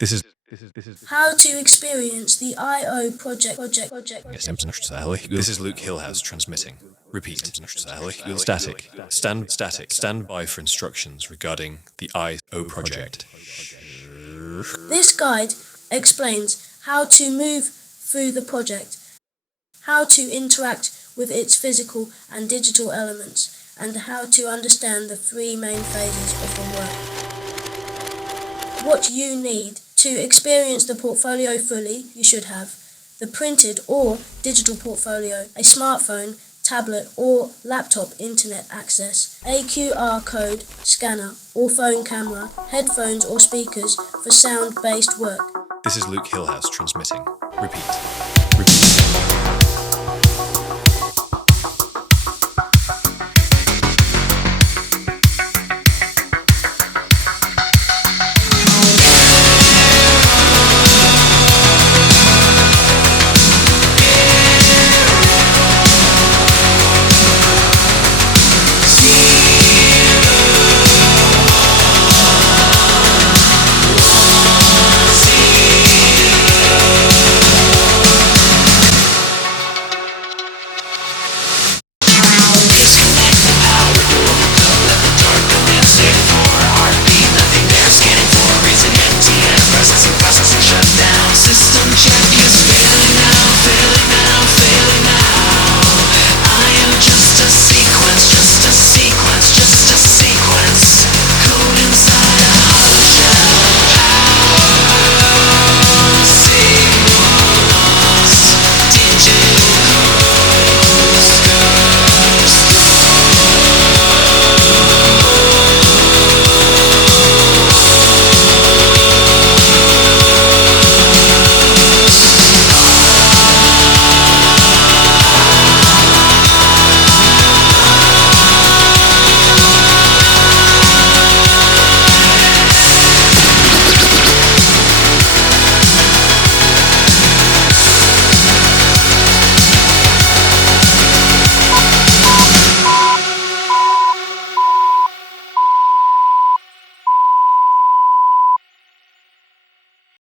This is How to experience the I/O project. this is Luke Hillhouse transmitting. Repeat. Static. Stand by for instructions regarding the I/O project. This guide explains how to move through the project, how to interact with its physical and digital elements, and how to understand the three main phases of the work. What you need to experience the portfolio fully, you should have the printed or digital portfolio, a smartphone, tablet or laptop internet access, a QR code scanner or phone camera, headphones or speakers for sound-based work. This is Luke Hillhouse transmitting. Repeat.